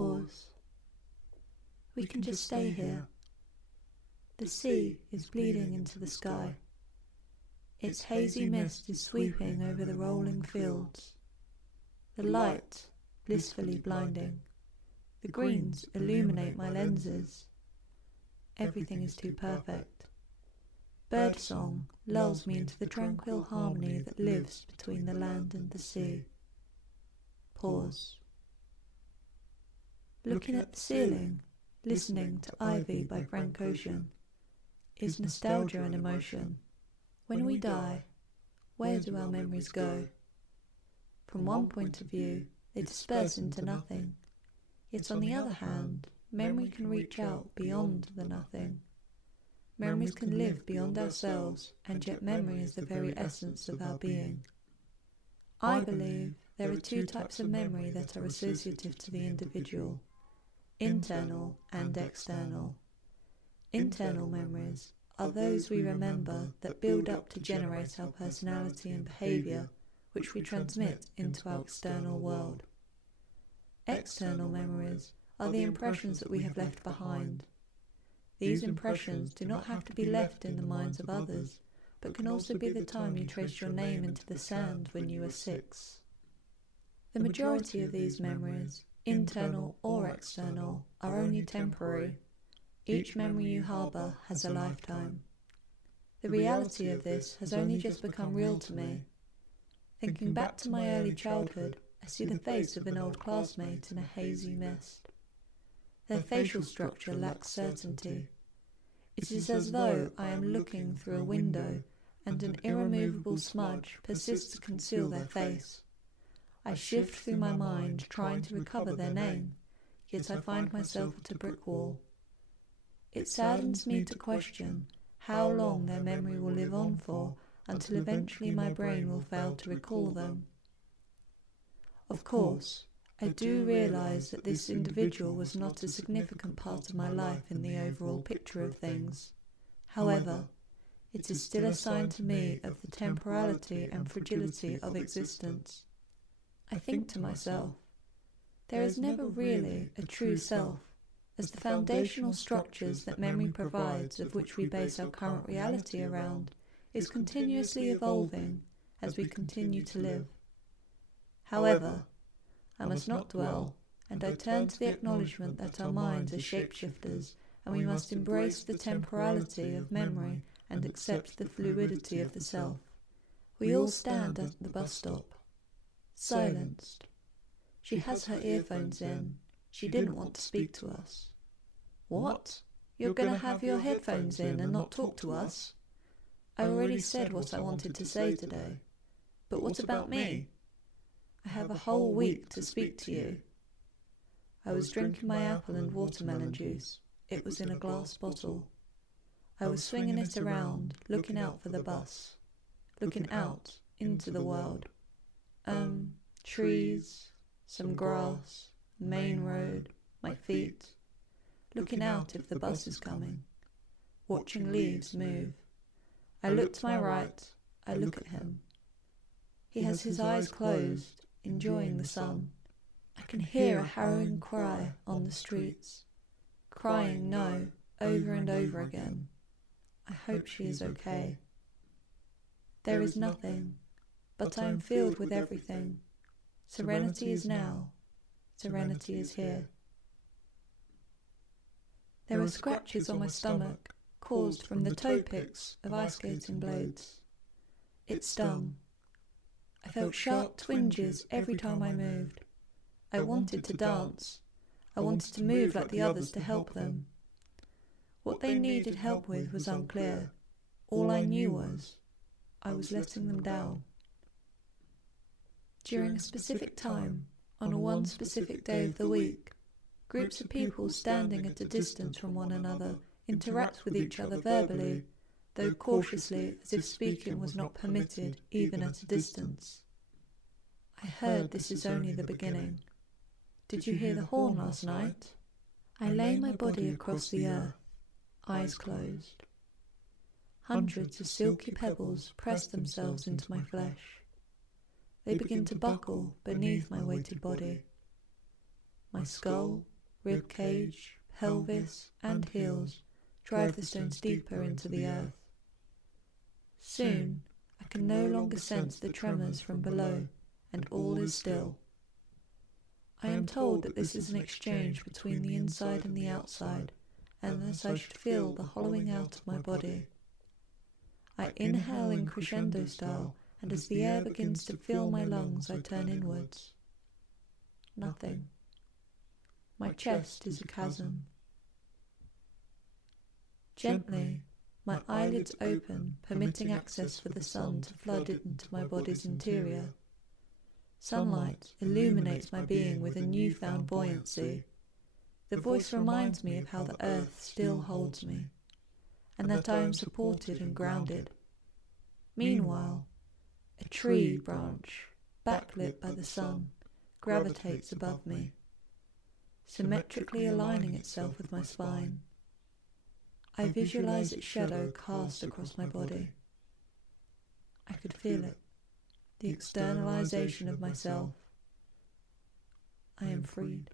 Pause. We can just stay here. The sea is bleeding into the sky. Its hazy mist is sweeping over the rolling fields. The light, blissfully blinding. The greens illuminate my lenses. Everything is too perfect. Birdsong lulls me into the tranquil harmony that lives between the land and the sea. Pause. Looking at the ceiling, listening to Ivy by Frank Ocean. Is nostalgia an emotion? When we die, where do our memories go? From one point of view, they disperse into nothing. Yet on the other hand, memory can reach out beyond the nothing. Memories can live beyond ourselves, and yet memory is the very essence of our being. I believe there are two types of memory that are associative to the individual: internal and external. Internal memories are those we remember that build up to generate our personality and behaviour, which we transmit into our external world. External memories are the impressions that we have left behind. These impressions do not have to be left in the minds of others, but can also be the time you traced your name into the sand when you were 6. The majority of these memories, internal or external, are only temporary. Each memory you harbour has a lifetime. The reality of this has only just become real to me. Thinking back to my early childhood, I see the face of an old classmate in a hazy mist. Their facial structure lacks certainty. It is as though I am looking through a window and an irremovable smudge persists to conceal their face. I shift through my mind trying to recover their name, yet I find myself at a brick wall. It saddens me to question how long their memory will live on for until eventually my brain will fail to recall them. Of course, I do realise that this individual was not a significant part of my life in the overall picture of things. However, it is still a sign to me of the temporality and fragility of existence. I think to myself, there is never really a true self, as the foundational structures that memory provides, of which we base our current reality around, is continuously evolving as we continue to live. However, I must not dwell, and I turn to the acknowledgement that our minds are shapeshifters, and we must embrace the temporality of memory and accept the fluidity of the self. We all stand at the bus stop, silenced. She has her earphones in. She didn't want to speak to us. What? You're going to have your headphones in and not talk to us? I already said what I wanted to say today. But what about me? I have a whole week to speak to you. I was drinking my apple and watermelon juice. It was in a glass bottle. I was swinging it around, looking out for the bus, looking out into the world. Trees, some grass, main road, my feet, looking out if the bus is coming, watching leaves move. I look to my right, I look at him. He has his eyes closed, enjoying the sun. I can hear a harrowing cry on the streets, crying no over and over again. I hope she is okay. There is nothing, but I am filled with everything. Serenity is now, serenity is here. There are scratches on my stomach, caused from the toe picks of ice skating blades. It stung. I felt sharp twinges every time I moved. I wanted to dance. I wanted to move like the others to help them. What they needed help with was unclear. All I knew was I was letting them down. During a specific time, on one specific day of the week, groups of people standing at a distance from one another interact with each other verbally, though cautiously, as if speaking was not permitted even at a distance. I heard this is only the beginning. Did you hear the horn last night? I lay my body across the earth, eyes closed. Hundreds of silky pebbles press themselves into my flesh. They begin to buckle beneath my weighted body. My skull rib cage, pelvis, and heels drive the stones deeper into the earth. Soon, I can no longer sense the tremors from below, and all is still. I am told that this is an exchange between the inside and the outside, and that I should feel the hollowing out of my body. I inhale in crescendo style, and as the air begins to fill my lungs, I turn inwards. Nothing. My chest is a chasm. Gently, my eyelids open, permitting access for the sun to flood into my body's interior. Sunlight illuminates my being with a newfound buoyancy. The voice reminds me of how the earth still holds me, and that I am supported and grounded. Meanwhile, a tree branch, backlit by the sun, gravitates above me, symmetrically aligning itself with my spine. I visualize its shadow cast across my body. I could feel it, the externalization of myself. I am freed.